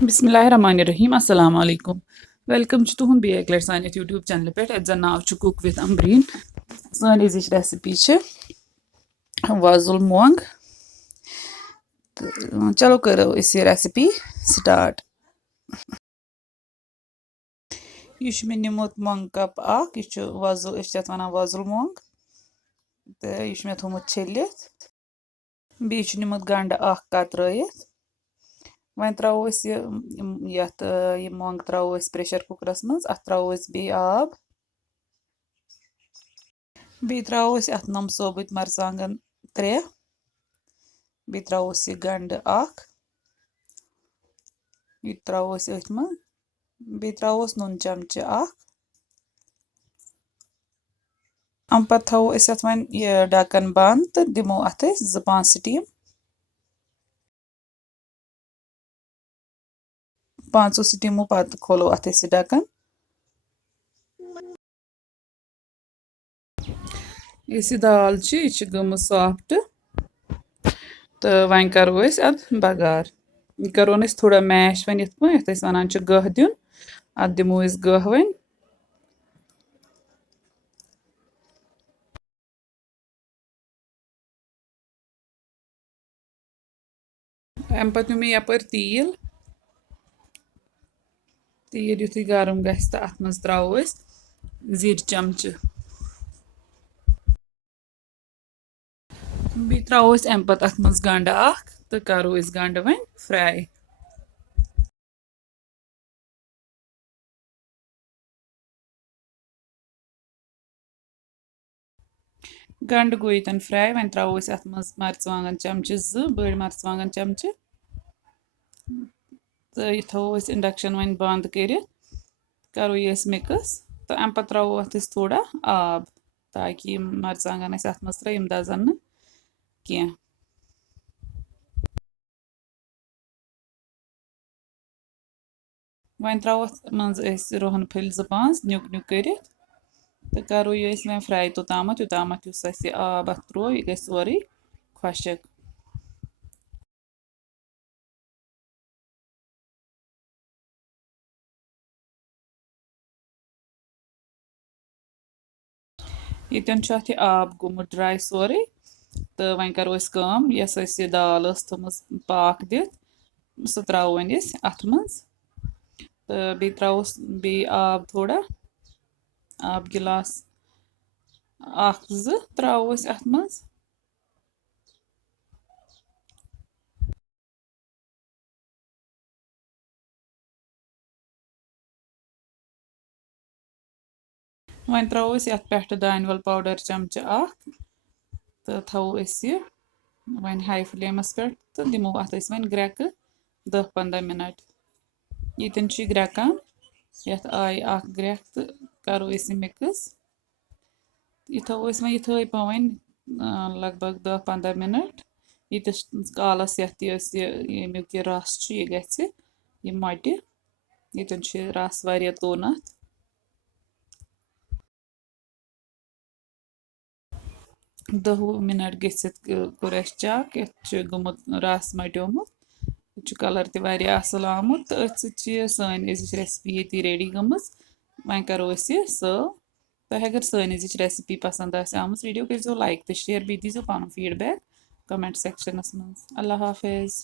Bismillahirrahmanirrahim. Assalamu alaikum. Welcome to tuhun bek let san YouTube channel pet. Et zan nav cook with Ambreen. San is recipe che Wozul moong. Chalo karo is recipe start. Yeh chu meh nimut moong cup akh. Yeh chu Wozul is chat vanan Wozul moong. Te yeh chu meh thomut chelit. Beh chu nimut ganda akh katrayit. वहीं throw ये मोंग throw pressure कुकरस मज अत throw बे आब बे throw अत नम सोबुत मरचांगन 3 बे throw यह गंड यह throw अथ मज बे त्रो नून चमचे अम पे थो अत वन यह ढक्कन बंद तो दिमो अत 2-5 स्टीम 5 स्टीमो पत खोलो अत ढक्कन इस दाल यह गम सॉफ्ट तो वन करो अत बगार यह करो थोड़ा मैश वन ये वन गह दिन अत दिमो गह वन अम पे नी मे यपर तील युथु गरम गस तो अत मज त्रो जीर चमचे बे त्रो अम पे अत मज गंड तो करो गंड वन फ्राई गंड गो ये फ्राई वन त्रो अत मज मरचवांगन चमचे 2 बड़ मरचवांगन चमचे तो यह थो इंडक्शन वन बंद कर करो ये मिक्स तो अम पे त्रो अत थोड़ा आब ताकि मरचांगन अत मज त्रा दजन कह वन त्रो मज रोहन फल 2-5 नुक नुक कर तो करो ये वन फ्राई तोतामत योतामत आब अत त्रो यह गई सोरे खुशक यन आब गोमुत ड्राई सोरे तो वन करो यस दाल थम पाक दित सह त्रो वन अत मज तो बे त्रो बे आब थोड़ा आब गिलास 1-2 त्रो अत मज वन त्रो ये पे दानवल पाउडर चमचे तो थो यह वन हाई फ्लेमस पे तो दिमो अत वन ग्रेक 10-15 मिनट यन ग्रेकान ये आय ग्रेक तो करो मिक्स यह थो वन ये पे वन लगभग 10-15 मिनट यीतिस कालस यमुक यह रस यह गि मट यन रस वारिया तोन अत 10 मिनट गसित कोर चेक ये गोमुत रस मट्योमुत कलर तह असल आमुत तो अथ सन रेसिपी ये रेडी गमज वन करो यह सर्व तह अगर सन रेसिपी पसंद आम वीडियो कर लाइक तो शेयर बी दीजो पन फीडबैक कमेंट सेक्शनस मज अल्लाह हाफिज।